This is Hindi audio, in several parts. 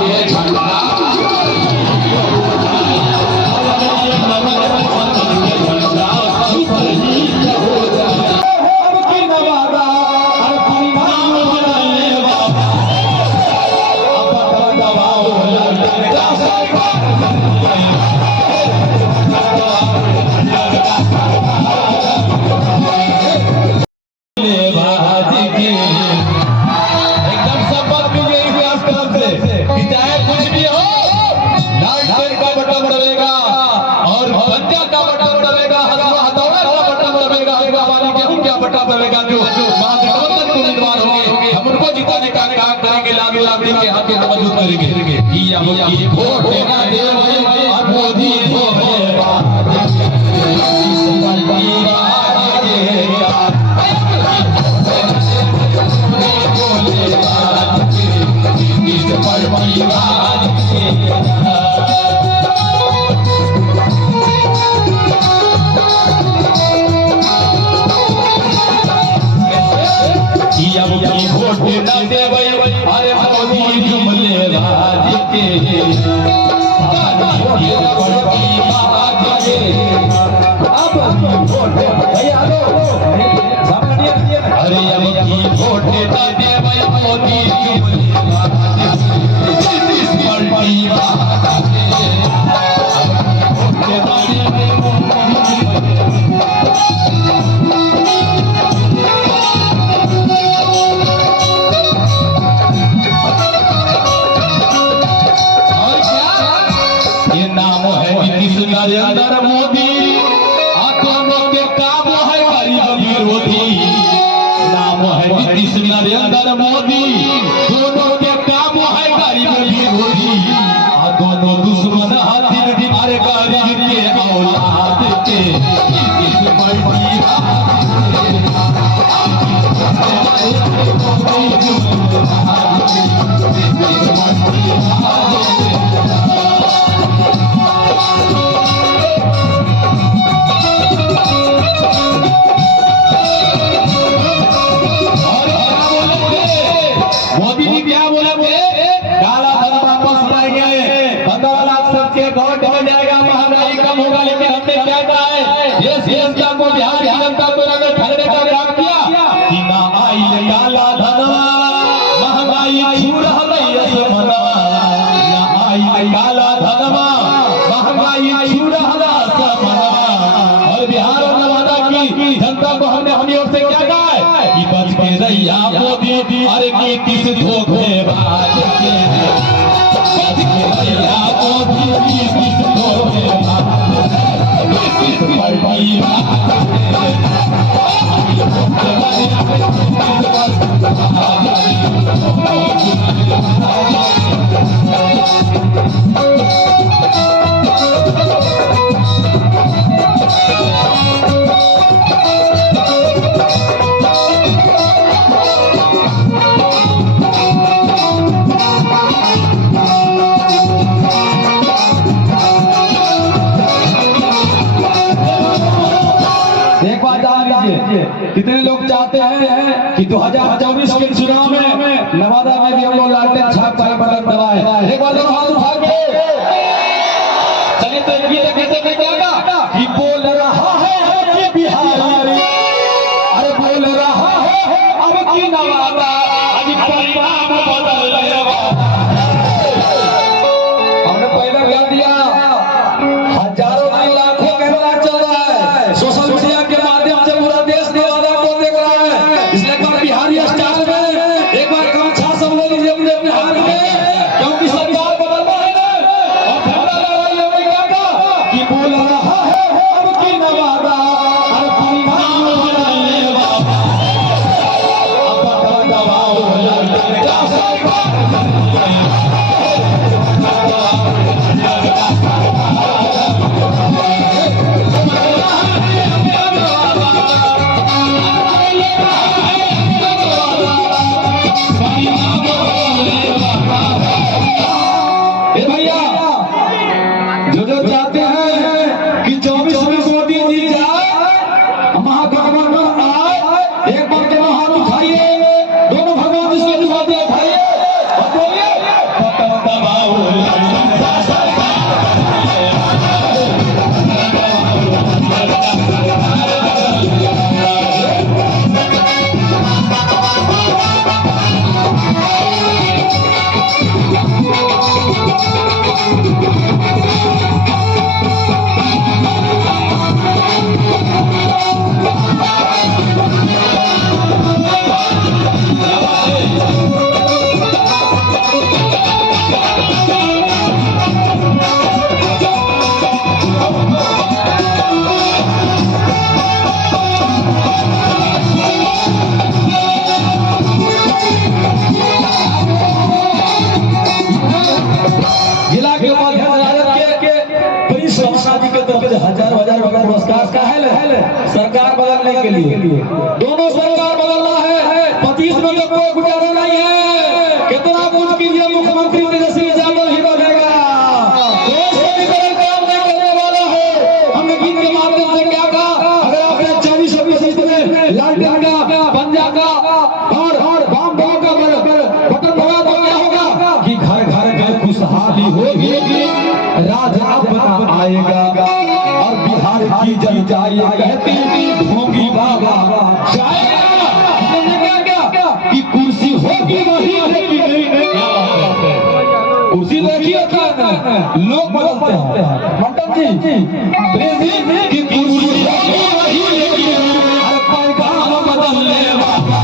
के झंडा के हाथ में मौजूद करेंगे ये वोट ना दे और मोदी वोट ना दे अरे मोदी जुमले राज के अरे वोट ना दे मोदी नरेंद्र मोदी दोनों के काम है गरीब विरोधी नाम है नीतीश नरेंद्र मोदी दोनों के काम है गरीब विरोधी दोनों दुश्मन हाथी अरे गरीब के औलाद के मोदी जी क्या बोले काला धन वापस लाएंगे 15 लाख सबके वोट हो जाएगा महंगाई कम होगा लेकिन हमने क्या कहा है ये जनता को बिहार की जनता को अगर ठगने का काम किया कि ना आई काला धन महंगाई छू रही ना आई काला धन महंगाई छू और बिहार और नवादा की जनता को हमने अपनी ओर से क्या कहा है कि बच के रहिया मोदी अरे की किस धोखेबाज के बच के रहिया मोदी की किस धोखेबाज किस कितने लोग चाहते हैं कि 2024 के चुनाव में नवादा में भी हम लोग लालटेन छाप का बटन दबाए एक बार हाथ उठा के चलिए तो ये कहते कि बोल रहा है कि बिहारी अरे बोल रहा है अब की नवादा आज परिणाम बदल गया हमने पहले कह दिया हजारों नहीं लाखों कैमरा चल रहा है सोशल मीडिया के माध्यम से पूरा देश नवादा को देख रहा है इसलिए कहा बिहारी स्टार में एक बार कांछा सब लोग अपने हाथ में क्योंकि सरकार बदलना है और फैसला लड़ाई अमेरिका का कि बोल रहा है अब की नवादा हर परिणाम बदलने वाला अब दबाओ विकास का है सरकार बदलने के लिए दोनों सरकार बदलना है। 25 में तो कोई गुजारा नहीं है। कितना कुछ कीजिए, मुख्यमंत्री तेजस्वी यादव ही बनेगा। कोई समीकरण काम नहीं करने वाला है। हमने गीत के माध्यम से क्या कहा, अगर आपने 24 में लालटेन का पंजा का और बम का बटन दबा तो क्या होगा कि घर घर में खुशहाली होगी, राज अपना आएगा और बिहार की जनता ये कहती होगी बाबा जाएगा। क्या कि कुर्सी होगी वही कुर्सी देखिए लोग बदलते हैं। मंटन जी कि कुर्सी होगी वही पैगाम बदलने वाला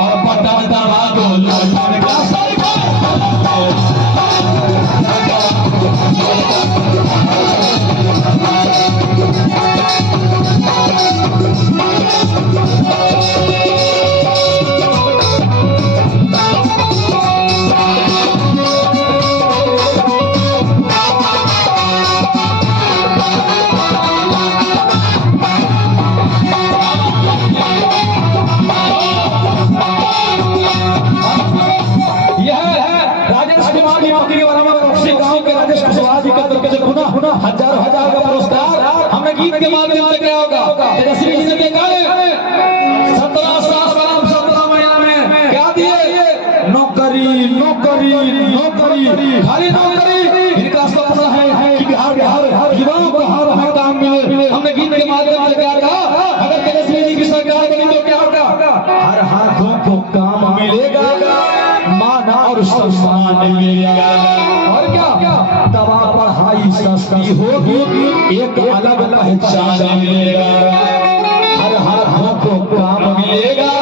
और बटन दबा दो लालटेन का हजारों हजार का पुरस्कार हमें गीत के माध्यम से क्या होगा। तेजस्वी जी ने देखा है 17 साल 17 महीना में क्या दिए, नौकरी नौकरी नौकरी खाली नौकरी। इनका सपना है कि बिहार युवाओं को हर काम मिले। हमने गीत के माध्यम से क्या कहा, अगर तेजस्वी जी की सरकार बनी तो क्या होगा, हर हाथों को काम मिलेगा, मान और सम्मान मिलेगा और क्या दवा पढ़ाई सस्ती होगी, एक अलग पहचान मिलेगा। हर हाथों को काम मिलेगा,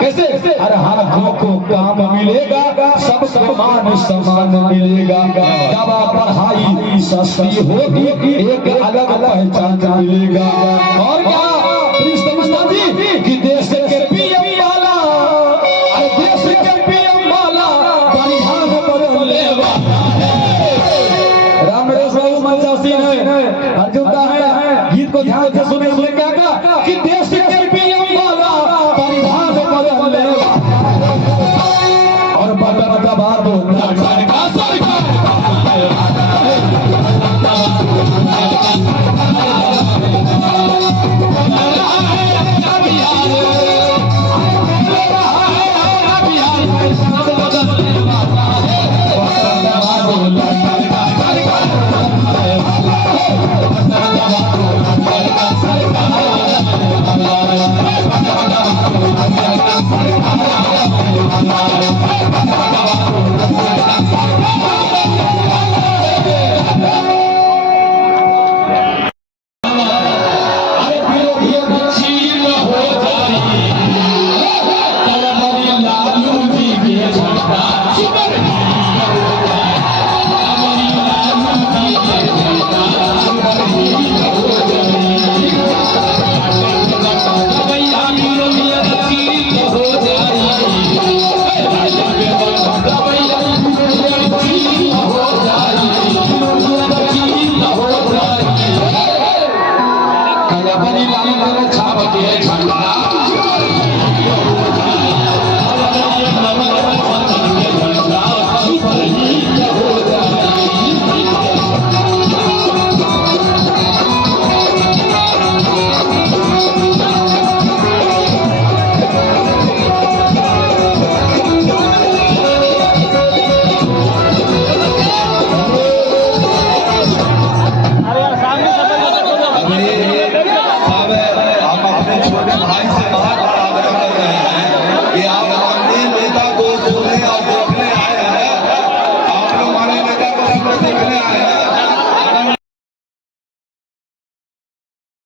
कैसे हर हाथों को काम मिलेगा, सब समान समान मिलेगा। दवा पढ़ाई सस्ती होगी, एक अलग पहचान मिलेगा और क्या कि देश के पीएम वाला, देश के पीएम वाला परिधान बदलने वाला अर्जुन का है। गीत को ध्यान से सुने क्या कहा कि देश के पीएम वाला परिधान बदलने वाला और बटन दबा दो लालटेन का